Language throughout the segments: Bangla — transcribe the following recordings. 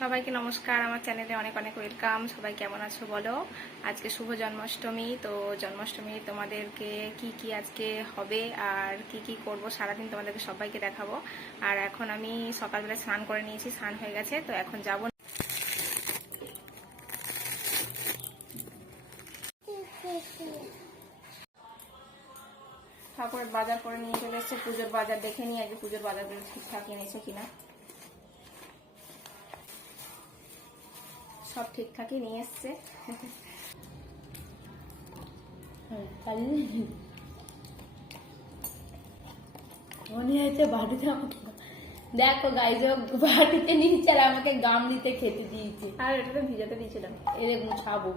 সবাইকে নমস্কার, আমার চ্যানেলে অনেক অনেক ওয়েলকাম। সবাই কেমন আছো বলো? আজকে শুভ জন্মাষ্টমী, তো জন্মাষ্টমী তোমাদেরকে কি কি আজকে হবে আর কি কি করব সারাদিন তোমাদেরকে সবাইকে দেখাবো। আর এখন আমি সকালবেলা স্নান করে নিয়েছি, স্নান হয়ে গেছে, তো এখন যাব। ঠাকুরের বাজার করে নিয়ে চলে এসেছে, পুজোর বাজার। দেখে নিই আগে পুজোর বাজারগুলো ঠিকঠাক এনেছে কিনা। সব ঠিকঠাকই নিয়ে এসছে। মনে হয়েছে বাড়িতে আমাকে দেখো যোগ বাড়িতে নিচ্ছে আর আমাকে গামলিতে খেতে দিয়েছে। আর এটা তো ভিজাতে দিয়েছিলাম। এরকম ছাবো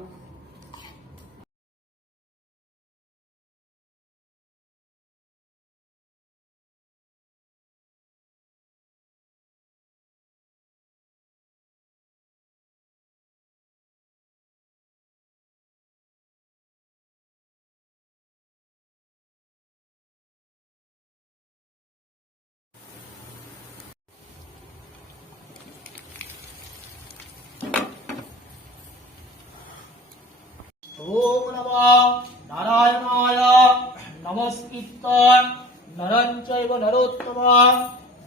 নম নারায়ণায় নমস্কৃত নরঞ্চৈব নরোত্তম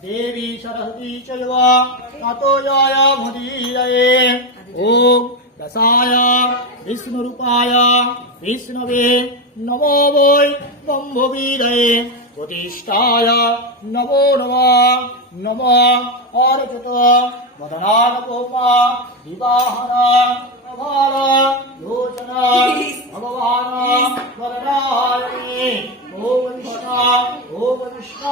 দেবী সরস্বতী চৈব ততোজায় ভদীরয়ে ওম দশায় বিষ্ণুরূপায় বিষ্ণবে নমো বৈ ব্রহ্মবীরয়ে প্রতিষ্ঠায় নমো নম নম অর্পিত মদনার গোপা বিবাহনা লোচনা भगवान वरदायिनी ॐ कृष्ण ॐ कृष्ण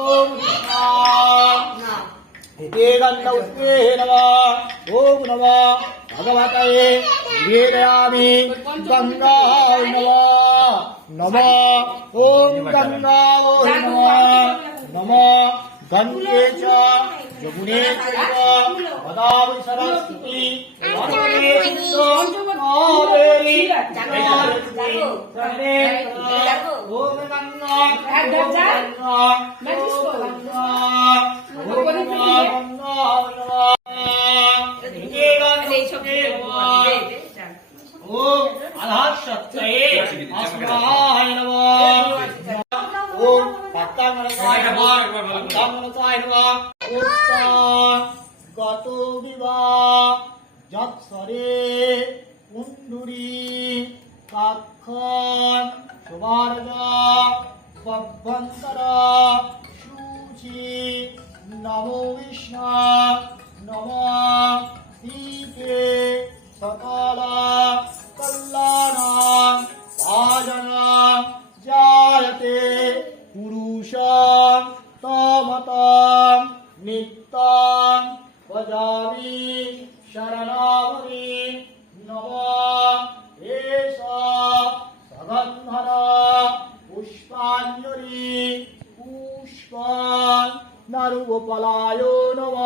ॐ कृष्ण इति गन्धौस्ते नमः ॐ नमः भगवते वीरयामि गङ्गाय नमः नमः ॐ गङ्गाय नमः नमः गङ्गे च यमुने चैव गोदावरि सरस्वती नर्मदे सिन्धु कावेरी जगन्नाथपुत्री प्रणेता ॐ गङ्गा ॐ गङ्गा গত বিবাহ যৎসরে কুণ্ডুরি কাক্ষণ সুবারজা পভ্যন্তর সূচি নমো বিষ্ণু নম সীতে নিত্যং ভজামি শরণামণি নম এষ সগন্ধন পুষ্পাঞ্জলি পুষ্প নারুগোপালায় নম